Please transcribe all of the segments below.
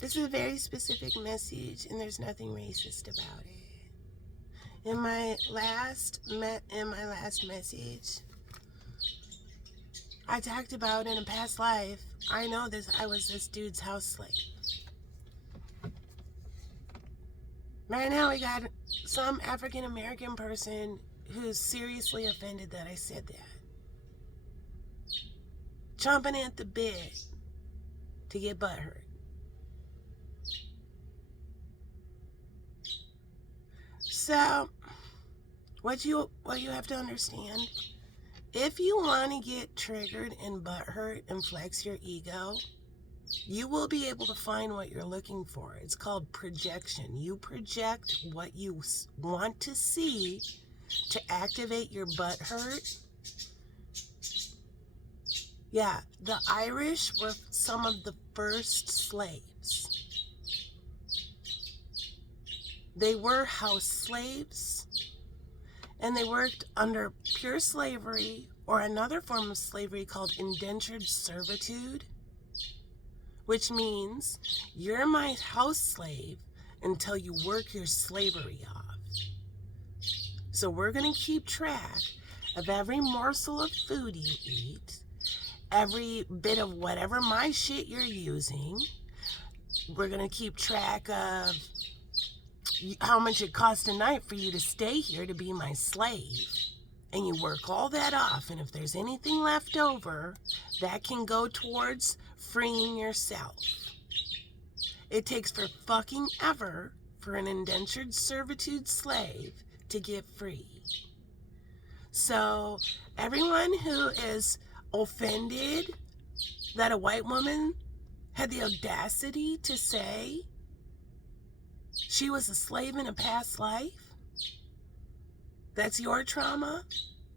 This is a very specific message, and there's nothing racist about it. In my last message, I talked about in a past life, I was this dude's house slave. Right now, we got some African American person who's seriously offended that I said that. Chomping at the bit to get butthurt. So, what you have to understand, if you want to get triggered and butthurt and flex your ego, you will be able to find what you're looking for. It's called projection. You project what you want to see to activate your butthurt. Yeah, the Irish were some of the first slaves. They were house slaves, and they worked under pure slavery or another form of slavery called indentured servitude, which means you're my house slave until you work your slavery off. So we're going to keep track of every morsel of food you eat, every bit of whatever my shit you're using. We're going to keep track of how much it costs a night for you to stay here to be my slave. And you work all that off, and if there's anything left over, that can go towards freeing yourself. It takes for fucking ever for an indentured servitude slave to get free. So everyone who is offended that a white woman had the audacity to say she was a slave in a past life, that's your trauma?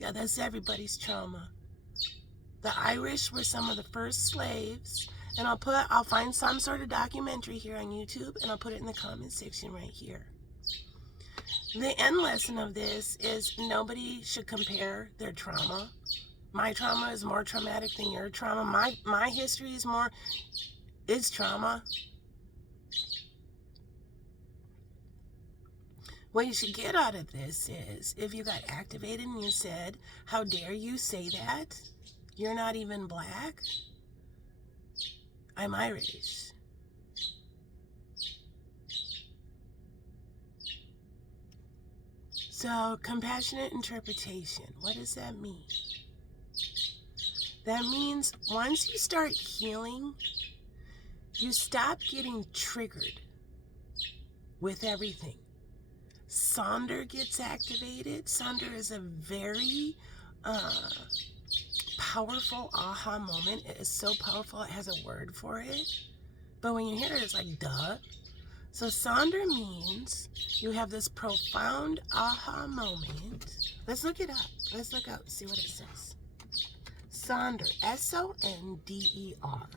Yeah, that's everybody's trauma. The Irish were some of the first slaves, and I'll find some sort of documentary here on YouTube, and I'll put it in the comment section right here. The end lesson of this is nobody should compare their trauma. My trauma is more traumatic than your trauma. My history is trauma. What you should get out of this is, if you got activated and you said, how dare you say that? You're not even black. I'm Irish. So, compassionate interpretation, what does that mean? That means once you start healing, you stop getting triggered with everything. Sonder gets activated. Sonder is a very powerful aha moment. It is so powerful, it has a word for it. But when you hear it, it's like, duh. So Sonder means you have this profound aha moment. Let's look it up. Let's look up, see what it says. Sonder, S-O-N-D-E-R.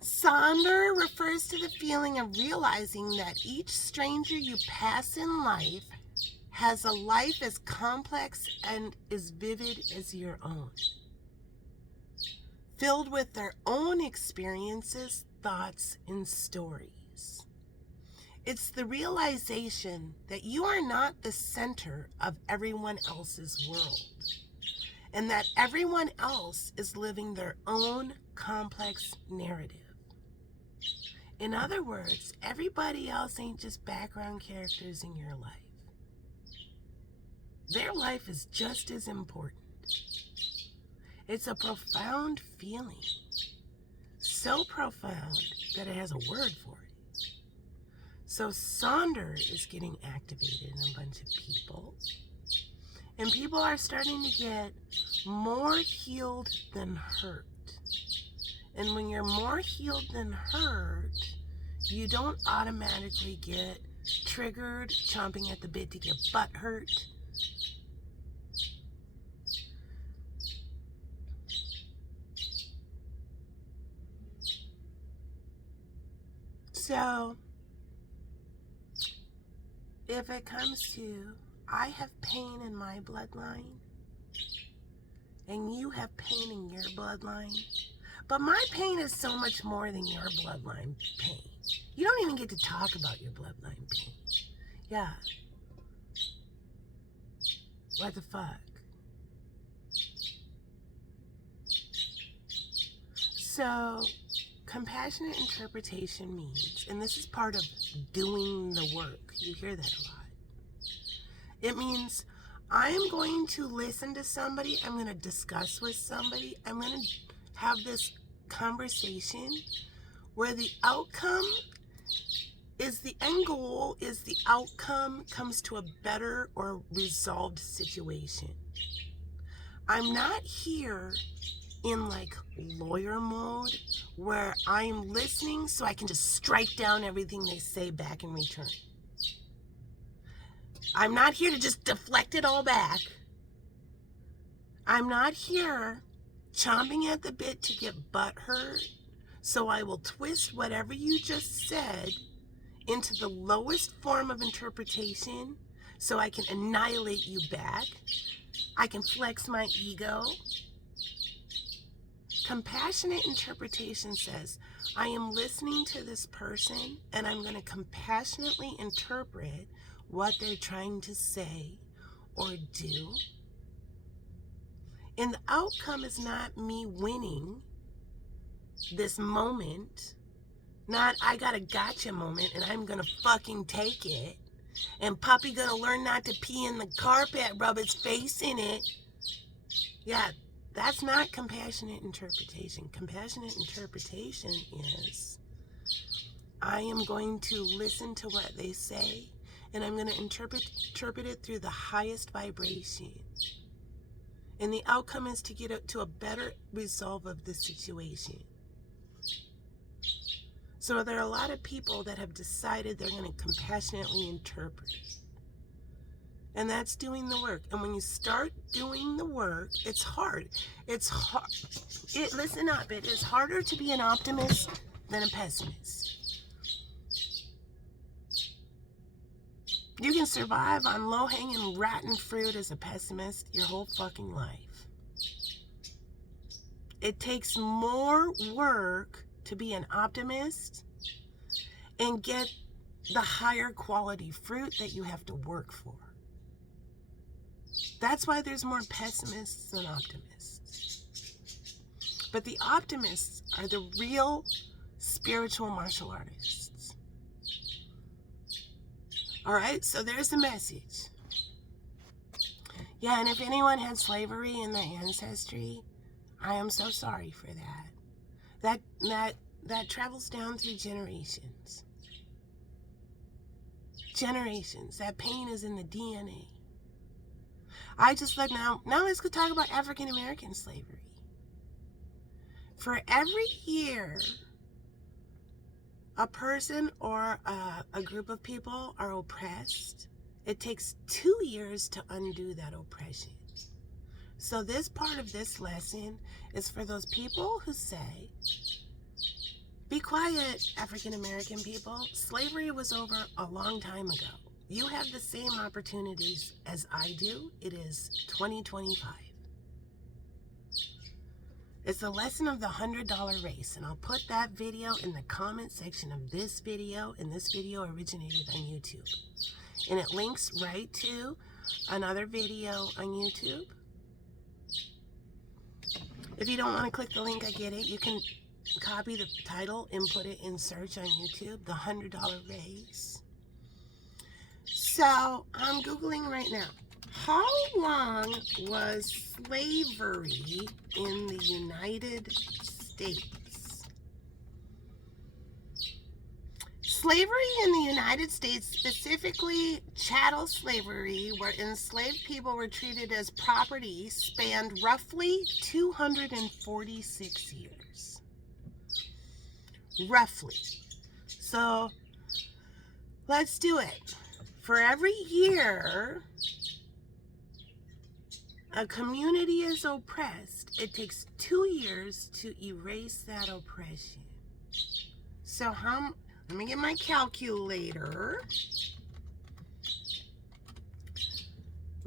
Sonder refers to the feeling of realizing that each stranger you pass in life has a life as complex and as vivid as your own, filled with their own experiences, thoughts, and stories. It's the realization that you are not the center of everyone else's world, and that everyone else is living their own complex narrative. In other words, everybody else ain't just background characters in your life. Their life is just as important. It's a profound feeling. So profound that it has a word for it. So Sonder is getting activated in a bunch of people. And people are starting to get more healed than hurt. And when you're more healed than hurt, you don't automatically get triggered, chomping at the bit to get butt hurt. So, if it comes to, I have pain in my bloodline, and you have pain in your bloodline, But my pain is so much more than your bloodline pain. You don't even get to talk about your bloodline pain. Yeah. What the fuck? So, compassionate interpretation means, and this is part of doing the work, you hear that a lot. It means I am going to listen to somebody, I'm going to discuss with somebody, I'm going to have this conversation where the outcome is the end goal, is the outcome comes to a better or resolved situation. I'm not here in like lawyer mode where I'm listening so I can just strike down everything they say back in return. I'm not here to just deflect it all back. I'm not here chomping at the bit to get butthurt, so I will twist whatever you just said into the lowest form of interpretation so I can annihilate you back. I can flex my ego. Compassionate interpretation says, I am listening to this person and I'm going to compassionately interpret what they're trying to say or do. And the outcome is not me winning this moment, not I got a gotcha moment and I'm going to fucking take it. And Puppy going to learn not to pee in the carpet, rub his face in it. Yeah, that's not compassionate interpretation. Compassionate interpretation is I am going to listen to what they say and I'm going to interpret it through the highest vibration. And the outcome is to get to a better resolve of the situation. So there are a lot of people that have decided they're going to compassionately interpret. And that's doing the work. And when you start doing the work, it's hard. It's hard. Listen up. It is harder to be an optimist than a pessimist. You can survive on low-hanging rotten fruit as a pessimist your whole fucking life. It takes more work to be an optimist and get the higher quality fruit that you have to work for. That's why there's more pessimists than optimists. But the optimists are the real spiritual martial artists. All right, so there's the message. Yeah, and if anyone had slavery in their ancestry, I am so sorry for that. That travels down through generations. Generations. That pain is in the DNA. I just like now let's go talk about African American slavery. For every year a person or a group of people are oppressed, it takes 2 years to undo that oppression. So this part of this lesson is for those people who say, be quiet, African American people. Slavery was over a long time ago. You have the same opportunities as I do. It is 2025. It's the lesson of the $100 race, and I'll put that video in the comment section of this video, and this video originated on YouTube. And it links right to another video on YouTube. If you don't want to click the link, I get it. You can copy the title and put it in search on YouTube, the $100 race. So I'm Googling right now. How long was slavery in the United States? Slavery in the United States, specifically chattel slavery, where enslaved people were treated as property, spanned roughly 246 years. Roughly. So let's do it. For every year a community is oppressed, it takes 2 years to erase that oppression. So let me get my calculator.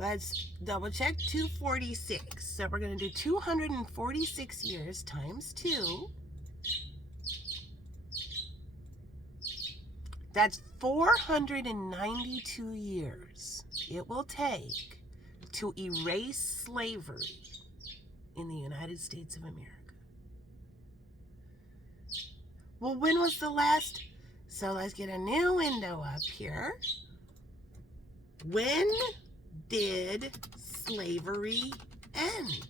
Let's double check 246. So we're going to do 246 years times 2. That's 492 years it will take to erase slavery in the United States of America. Well, when was the last? So let's get a new window up here. When did slavery end?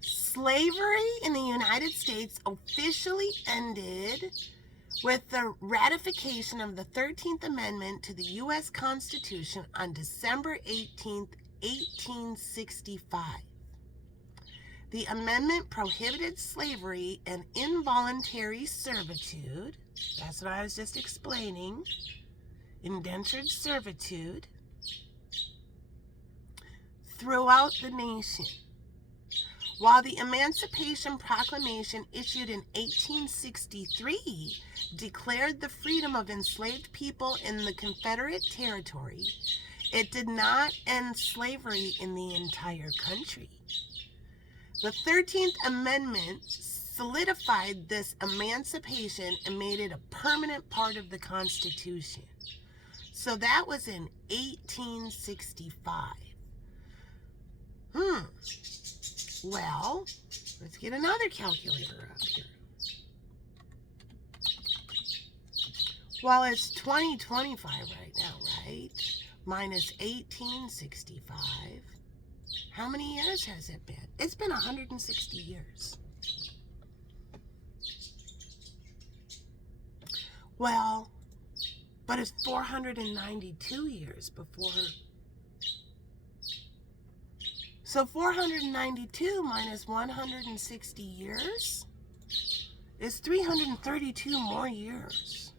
Slavery in the United States officially ended with the ratification of the 13th Amendment to the U.S. Constitution on December 18th, 1865. The amendment prohibited slavery and involuntary servitude. That's what I was just explaining. Indentured servitude throughout the nation. While the Emancipation Proclamation issued in 1863 declared the freedom of enslaved people in the Confederate territory, it did not end slavery in the entire country. The 13th Amendment solidified this emancipation and made it a permanent part of the Constitution. So that was in 1865. Well, let's get another calculator up here. Well, it's 2025 right now, right? Minus 1865. How many years has it been? It's been 160 years. Well, but it's 492 years before. So 492 minus 160 years is 332 more years.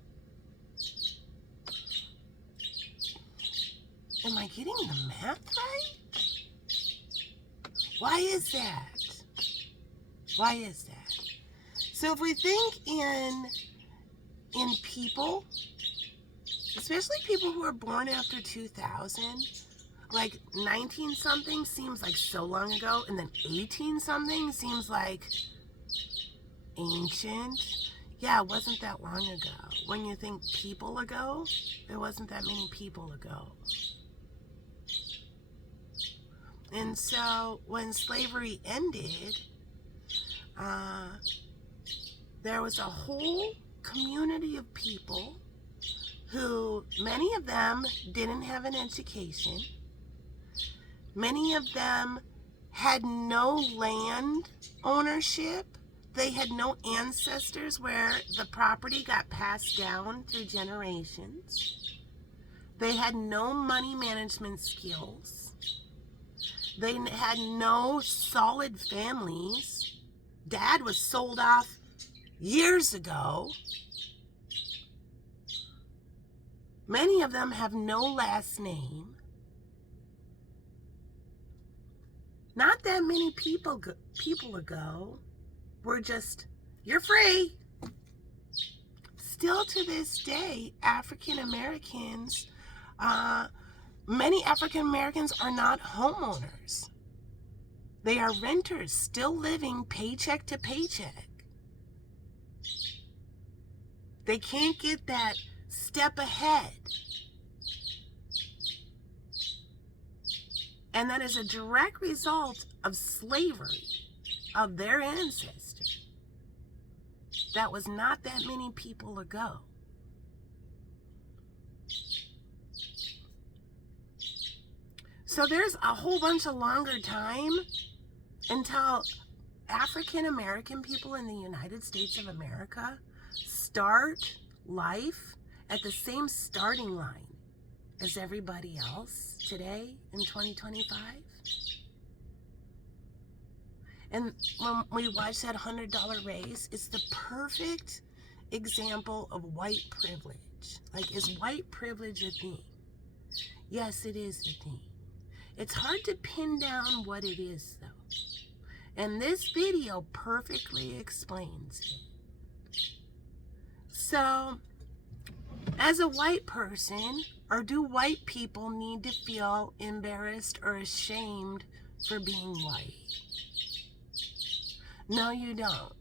Am I getting the math right? Why is that? Why is that? So if we think in people, especially people who are born after 2000, like 19-something seems like so long ago, and then 18-something seems like ancient. Yeah, it wasn't that long ago. When you think people ago, there wasn't that many people ago. And so when slavery ended, there was a whole community of people who, many of them didn't have an education. Many of them had no land ownership. They had no ancestors where the property got passed down through generations. They had no money management skills. They had no solid families. Dad was sold off years ago. Many of them have no last name. Not that many people ago were just, you're free. Still to this day, African Americans, many African Americans are not homeowners. They are renters, still living paycheck to paycheck. They can't get that step ahead. And that is a direct result of slavery of their ancestors. That was not that many people ago. So there's a whole bunch of longer time until African American people in the United States of America start life at the same starting line as everybody else today in 2025. And when we watch that $100 raise, it's the perfect example of white privilege. Like, is white privilege a thing? Yes, it is a thing. It's hard to pin down what it is, though. And this video perfectly explains it. So, as a white person, Or do white people need to feel embarrassed or ashamed for being white? No, you don't.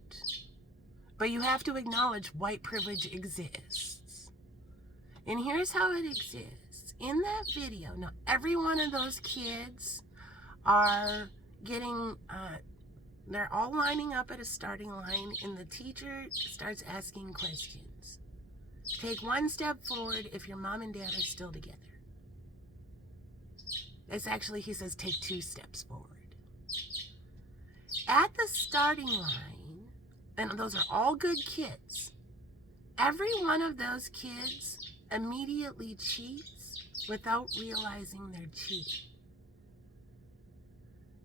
But you have to acknowledge white privilege exists. And here's how it exists. In that video, now every one of those kids are getting, they're all lining up at a starting line, and the teacher starts asking questions. Take one step forward if your mom and dad are still together. It's actually, he says, take 2 steps forward. At the starting line, and those are all good kids, every one of those kids immediately cheats without realizing they're cheating.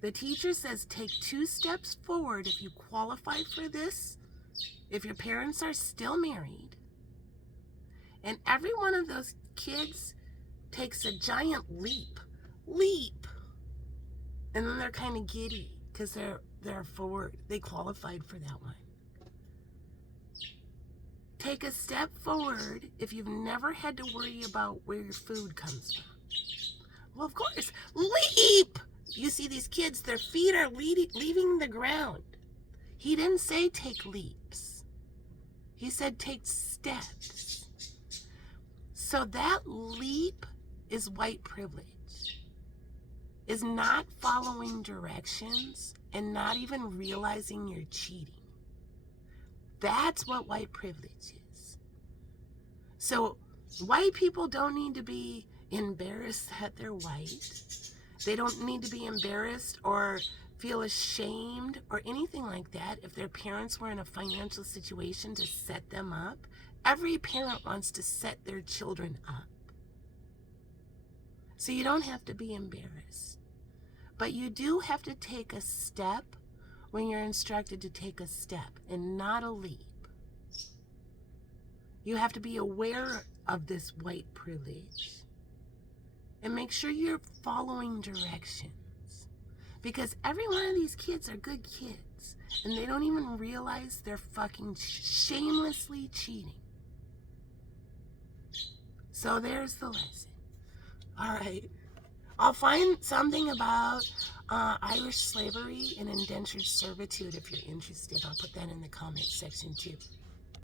The teacher says take 2 steps forward if you qualify for this, if your parents are still married. And every one of those kids takes a giant leap. And then they're kind of giddy because they're forward. They qualified for that one. Take a step forward if you've never had to worry about where your food comes from. Well, of course, leap! You see these kids, their feet are leaving the ground. He didn't say take leaps. He said take steps. So that leap is white privilege, is not following directions and not even realizing you're cheating. That's what white privilege is. So white people don't need to be embarrassed that they're white. They don't need to be embarrassed or feel ashamed or anything like that if their parents were in a financial situation to set them up. Every parent wants to set their children up. So you don't have to be embarrassed. But you do have to take a step when you're instructed to take a step and not a leap. You have to be aware of this white privilege and make sure you're following directions. Because every one of these kids are good kids and they don't even realize they're fucking shamelessly cheating. So there's the lesson. All right. I'll find something about Irish slavery and indentured servitude if you're interested. I'll put that in the comment section too.